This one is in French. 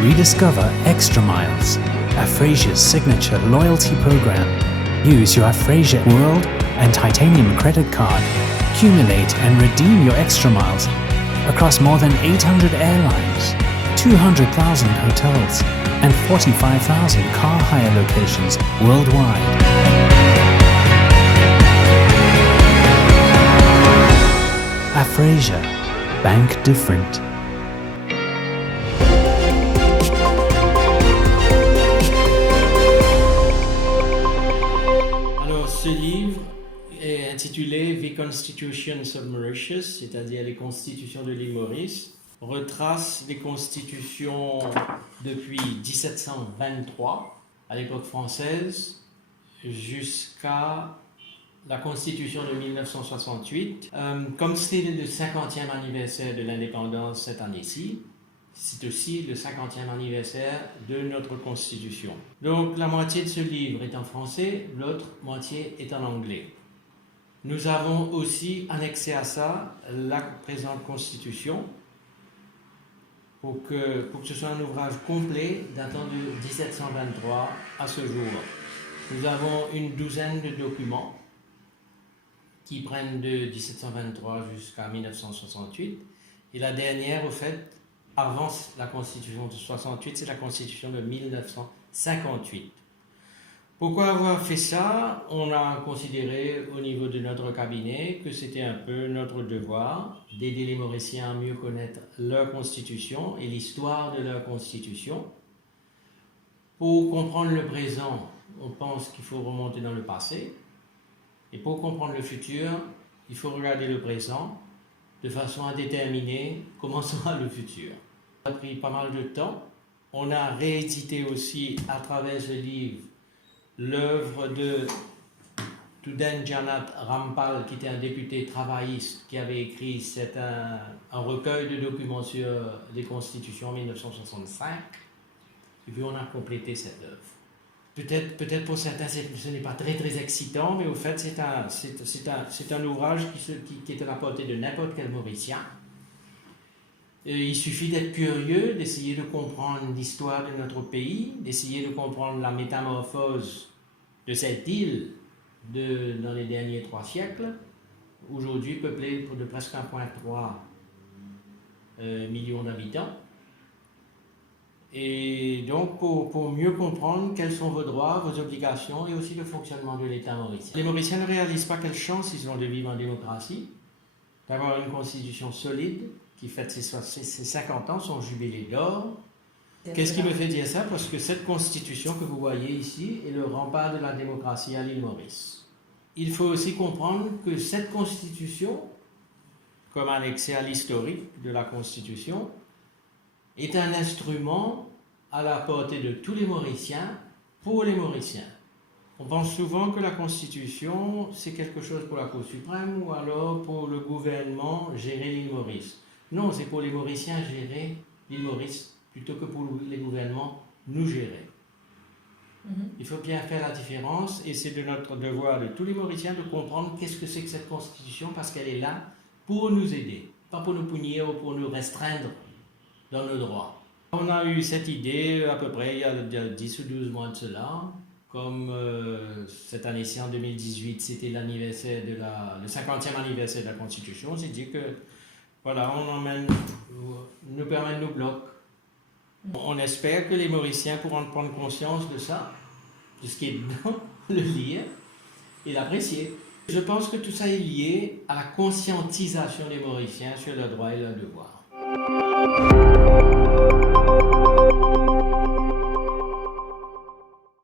Rediscover Extra Miles, Afrasia's signature loyalty program. Use your Afrasia World and Titanium credit card. Accumulate and redeem your Extra Miles across more than 800 airlines, 200,000 hotels, and 45,000 car hire locations worldwide. Afrasia, bank different. Alors, ce livre est intitulé The Constitutions of Mauritius, c'est-à-dire les constitutions de l'île Maurice, retrace les constitutions depuis 1723, à l'époque française, jusqu'à la Constitution de 1968. Comme c'est le 50e anniversaire de l'indépendance cette année-ci, c'est aussi le 50e anniversaire de notre Constitution. Donc la moitié de ce livre est en français, l'autre moitié est en anglais. Nous avons aussi annexé à ça la présente Constitution pour que ce soit un ouvrage complet datant de 1723 à ce jour. Nous avons une douzaine de documents qui prennent de 1723 jusqu'à 1968. Et la dernière, au fait, avant la Constitution de 68, c'est la Constitution de 1958. Pourquoi avoir fait ça? On a considéré au niveau de notre cabinet que c'était un peu notre devoir d'aider les Mauriciens à mieux connaître leur Constitution et l'histoire de leur Constitution. Pour comprendre le présent, on pense qu'il faut remonter dans le passé. Et pour comprendre le futur, il faut regarder le présent de façon à déterminer comment sera le futur. Ça a pris pas mal de temps. On a réédité aussi à travers ce livre l'œuvre de Tuden Janat Rampal, qui était un député travailliste qui avait écrit un recueil de documents sur les constitutions en 1965. Et puis on a complété cette œuvre. Peut-être pour certains ce n'est pas très excitant, mais au fait c'est un ouvrage qui est à la portée de n'importe quel Mauricien. Et il suffit d'être curieux, d'essayer de comprendre l'histoire de notre pays, d'essayer de comprendre la métamorphose de cette île dans les derniers 3 siècles, aujourd'hui peuplée de presque 1,3 million d'habitants. Et donc, pour mieux comprendre quels sont vos droits, vos obligations et aussi le fonctionnement de l'État mauricien. Les Mauriciens ne réalisent pas quelle chance ils ont de vivre en démocratie, d'avoir une constitution solide qui fête ses 50 ans, son jubilé d'or. Qu'est-ce qui me fait dire ça? Parce que cette constitution que vous voyez ici est le rempart de la démocratie à l'île Maurice. Il faut aussi comprendre que cette constitution, comme annexée à l'historique de la constitution, est un instrument à la portée de tous les Mauriciens, pour les Mauriciens. On pense souvent que la Constitution, c'est quelque chose pour la Cour suprême ou alors pour le gouvernement gérer l'île Maurice. Non, c'est pour les Mauriciens gérer l'île Maurice plutôt que pour les gouvernements nous gérer. Il faut bien faire la différence et c'est de notre devoir de tous les Mauriciens de comprendre qu'est-ce que c'est que cette Constitution parce qu'elle est là pour nous aider, pas pour nous punir ou pour nous restreindre dans nos droits. On a eu cette idée à peu près il y a 10 ou 12 mois de cela. Comme cette année-ci, en 2018, c'était l'anniversaire le 50e anniversaire de la Constitution, on s'est dit que, voilà, nous permet nos blocs. On espère que les Mauriciens pourront prendre conscience de ça, de ce qui est dedans, le lire et l'apprécier. Je pense que tout ça est lié à la conscientisation des Mauriciens sur leurs droits et leurs devoirs.